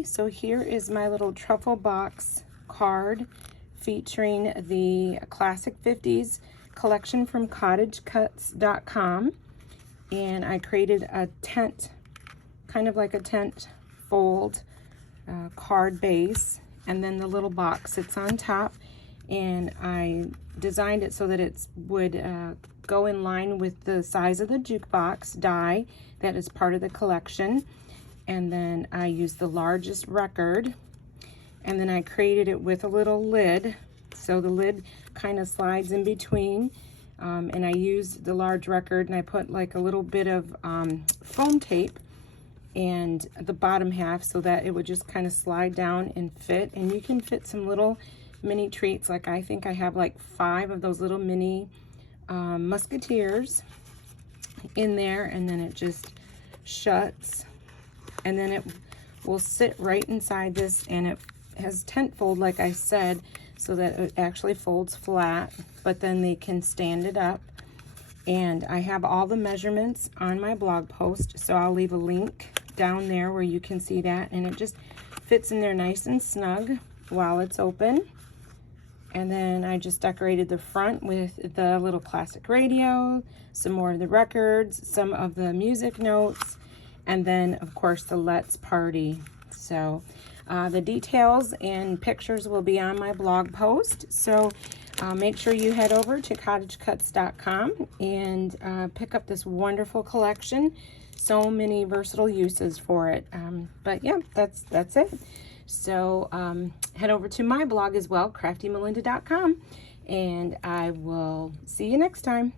Okay, so here is my little truffle box card featuring the Classic 50s collection from cottagecuts.com. And I created a tent, kind of like a tent fold card base, and then the little box sits on top. And I designed it so that it would go in line with the size of the jukebox die that is part of the collection. And then I used the largest record, and then I created it with a little lid, so the lid kind of slides in between. And I used the large record, and I put like a little bit of foam tape and the bottom half so that it would just kind of slide down and fit. And you can fit some little mini treats, like I think I have like 5 of those little mini musketeers in there, and then it just shuts, and then it will sit right inside this, and it has tent fold, like I said, so that it actually folds flat, but then they can stand it up. And I have all the measurements on my blog post, so I'll leave a link down there where you can see that, and it just fits in there nice and snug while it's open. And then I just decorated the front with the little classic radio, some more of the records, some of the music notes, and then of course the Let's Party. So the details and pictures will be on my blog post. So make sure you head over to cottagecuts.com and pick up this wonderful collection. So many versatile uses for it. But yeah, that's it. So head over to my blog as well, craftymelinda.com, and I will see you next time.